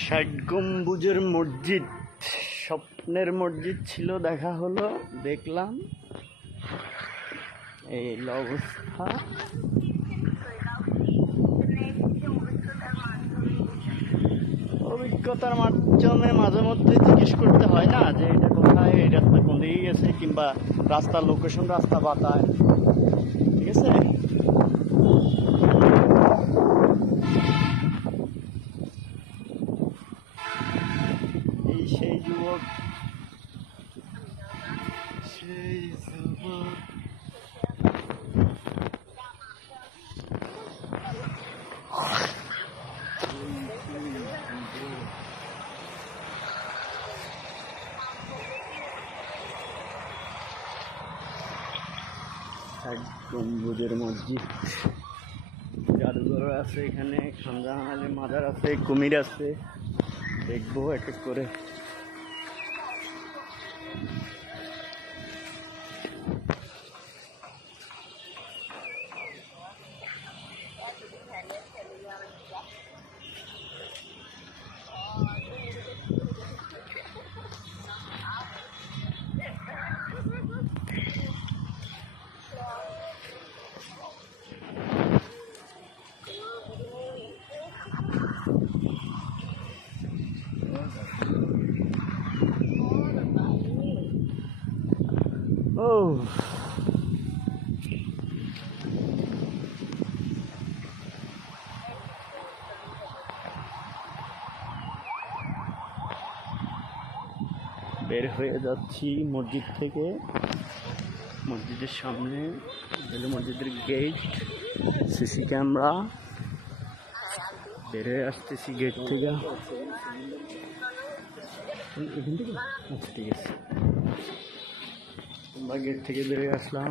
ষাট গম্বুজের মসজিদ, স্বপ্নের মসজিদ ছিল, দেখা হলো, দেখলাম, এই অবস্থা। অভিজ্ঞতার মাধ্যমে মাঝে মধ্যে জিজ্ঞেস করতে হয় না যে এটা কোথায়, এই রাস্তা কোন দিকে গেছে, কিংবা রাস্তার লোকেশন, রাস্তা বাতায়, ঠিক আছে। এই সেই যুবক, সেই যুবক। ষাট গম্বুজের মসজিদ, জাদুঘর আছে এখানে, খানজাহান আলীর মাজার আছে, কুমির আছে, দেখবো এক এক করে। ও বের হয়ে যাচ্ছি মসজিদ থেকে, মসজিদের সামনে হলো মসজিদের গেট, সিসি ক্যামেরা, বের হয়ে আসতেছি গেট থেকে। আচ্ছা ঠিক আছে, আমরা গেট থেকে বেরিয়ে আসলাম।